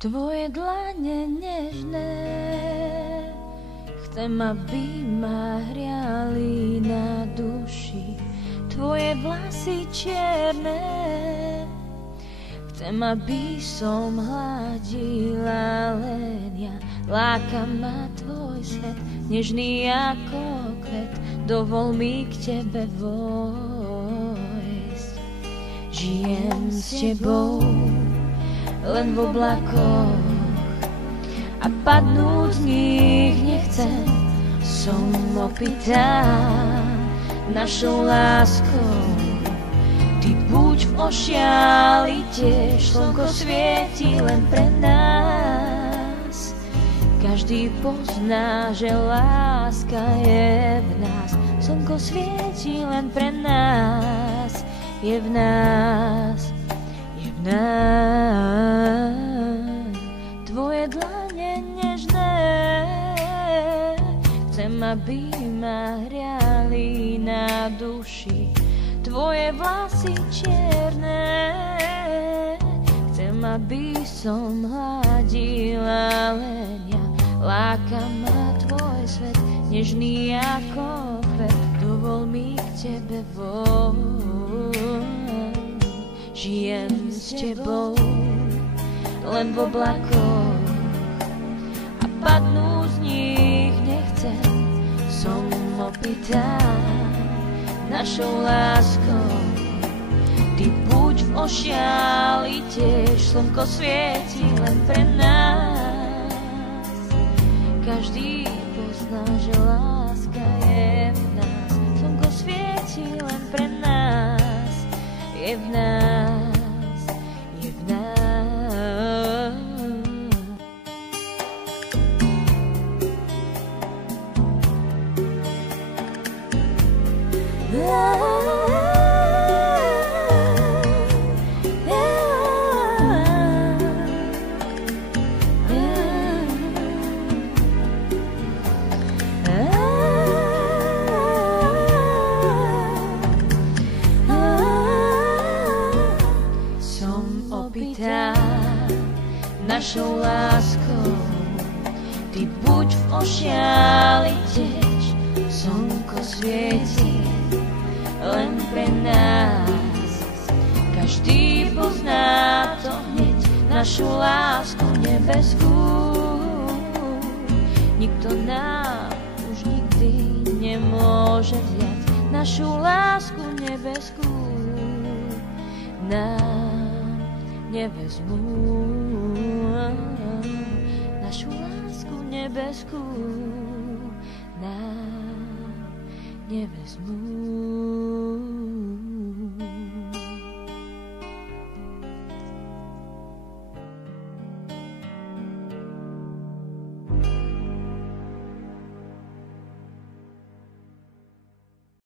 Tvoje dlane nežné, chcem, aby ma hriali na duši. Tvoje vlasy čierne, chcem, aby som hladila len ja. Láka ma tvoj svet, nežný ako kvet, dovol mi k tebe vojsť. Žijem s tebou len v oblakoch a padnúť z nich nechcem. Som opytá našou láskou, ty buď v ošiali tiež. Slnko svieti len pre nás, každý pozná, že láska je v nás. Slnko svieti len pre nás, je v nás, je v nás. Tvoje dlane nežné, chcem, aby ma hriali na duši. Tvoje vlasy čierne, chcem, aby som hladila len ja. Láka ma tvoj svet, nežný ako kvet, dovol mi k tebe vojsť. Žijem s tebou len v oblakoch a padnú z nich nechcem. Som opytá našou láskou, ty buď v ošiali tiež. Slnko svieti len pre nás, každý pozná, že láska je v nás. Slnko svieti len pre nás, je v nás, je v nás. Našou láskou, ty buď v ošiali tiež. Slnko svieti len pre nás, každý pozná to hneď. Našu lásku nebeskú nikto nám už nikdy nemôže vziať. Našu lásku nebeskú nám nevezmú. Našu lásku nebeskú nám nevezmú.